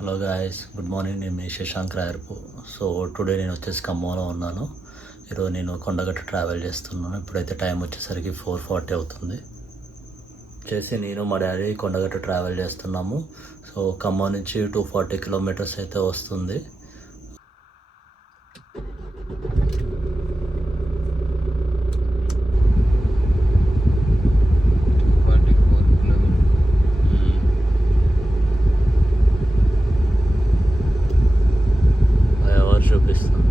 Hello guys, good morning. నేను మీ Shashank రాయర్పు. So today నేను వచ్చేసి ఖమ్మంలో ఉన్నాను. ఈరోజు నేను కొండగట్టు ట్రావెల్ చేస్తున్నాను. ఇప్పుడైతే టైం వచ్చేసరికి 4:40 అవుతుంది. నేను మా డాడీ కొండగట్టు ట్రావెల్ చేస్తున్నాము. సో ఖమ్మం నుంచి 240 కిలోమీటర్స్ అయితే వస్తుంది. ఎవరు చూపిస్తాను.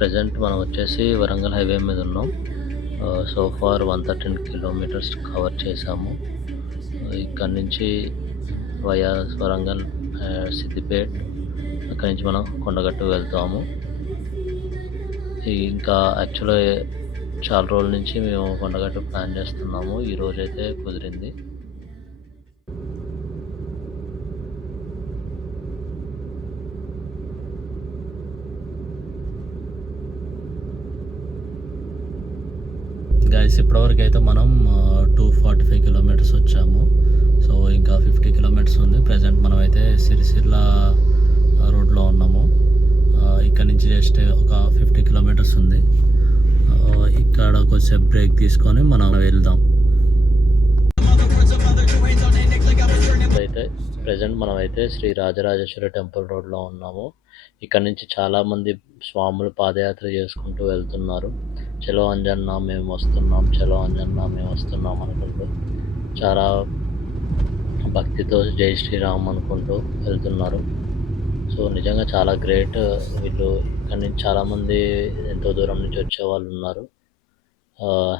ప్రజెంట్ మనం వచ్చేసి వరంగల్ హైవే మీద ఉన్నాం. సో ఫార్ 113 కిలోమీటర్స్ కవర్ చేసాము. ఇక్కడ నుంచి వయా వరంగల్, సిద్దిపేట్, అక్కడి నుంచి మనం కొండగట్టు వెళ్తాము. ఇంకా యాక్చువల్గా చాలా రోజుల నుంచి మేము కొండగట్టు ప్లాన్ చేస్తున్నాము. ఈరోజైతే కుదిరింది. గైస్, ఇప్పటివరకు అయితే మనం 245 కిలోమీటర్స్ వచ్చాము. సో ఇంకా 50 కిలోమీటర్స్ ఉంది. ప్రజెంట్ మనం అయితే సిరిసిల్ల రోడ్లో ఉన్నాము. ఇక్కడ నుంచి జస్ట్ ఒక 50 కిలోమీటర్స్ ఉంది. ఇక్కడ కొద్దిసేపు బ్రేక్ తీసుకొని మనం వెళ్దాం. అయితే ప్రజెంట్ మనం అయితే శ్రీ రాజరాజేశ్వరి టెంపుల్ రోడ్లో ఉన్నాము. ఇక్కడ నుంచి చాలామంది స్వాములు పాదయాత్ర చేసుకుంటూ వెళ్తున్నారు. చలో అంజన్న మేము వస్తున్నాం, చలో అంజన్న మేము వస్తున్నాం అనుకుంటూ చాలా భక్తితో జై శ్రీరామ్ అనుకుంటూ వెళ్తున్నారు. సో నిజంగా చాలా గ్రేట్. వీళ్ళు ఇక్కడ నుంచి చాలామంది ఎంతో దూరం నుంచి వచ్చే వాళ్ళు ఉన్నారు.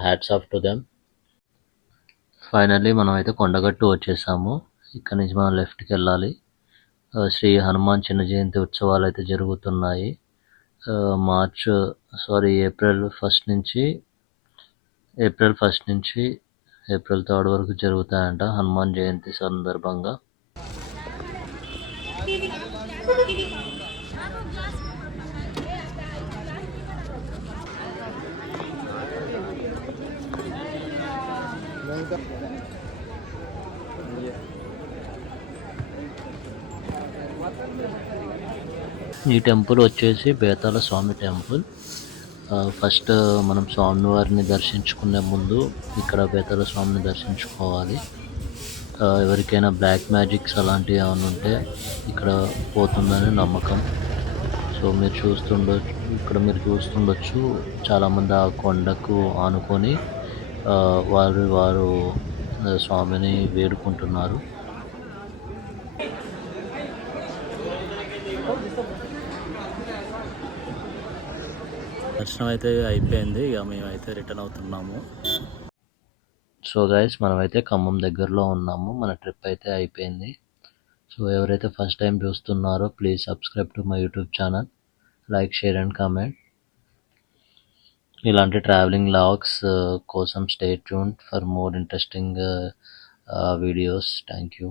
Hats off to them. Finally మనం అయితే కొండగట్టు వచ్చేసాము. ఇక్కడ నుంచి మనం లెఫ్ట్కి వెళ్ళాలి. శ్రీ హనుమాన్ చిన్న జయంతి ఉత్సవాలు అయితే జరుగుతున్నాయి. ఏప్రిల్ 1 నుంచి ఏప్రిల్ 3 వరకు జరుగుతాయంట హనుమాన్ జయంతి సందర్భంగా. ఈ టెంపుల్ వచ్చేసి బేతాళ స్వామి టెంపుల్. ఫస్ట్ మనం స్వామివారిని దర్శించుకునే ముందు ఇక్కడ బేతాళ స్వామిని దర్శించుకోవాలి. ఎవరికైనా బ్లాక్ మ్యాజిక్స్ అలాంటివి ఏమైనా ఉంటే ఇక్కడ పోతుందని నమ్మకం. సో మీరు చూస్తుండొచ్చు చాలామంది ఆ కొండకు ఆనుకొని వారు స్వామిని వేడుకుంటున్నారు. దర్శనం అయితే అయిపోయింది. ఇక మేమైతే రిటర్న్ అవుతున్నాము. సో గైస్, మనమైతే ఖమ్మం దగ్గరలో ఉన్నాము. మన ట్రిప్ అయితే అయిపోయింది. సో ఎవరైతే ఫస్ట్ టైం చూస్తున్నారో please subscribe to my YouTube channel, like, share and comment. ఇలాంటి ట్రావెలింగ్ వ్లాగ్స్ కోసం stay tuned for more interesting videos. Thank you.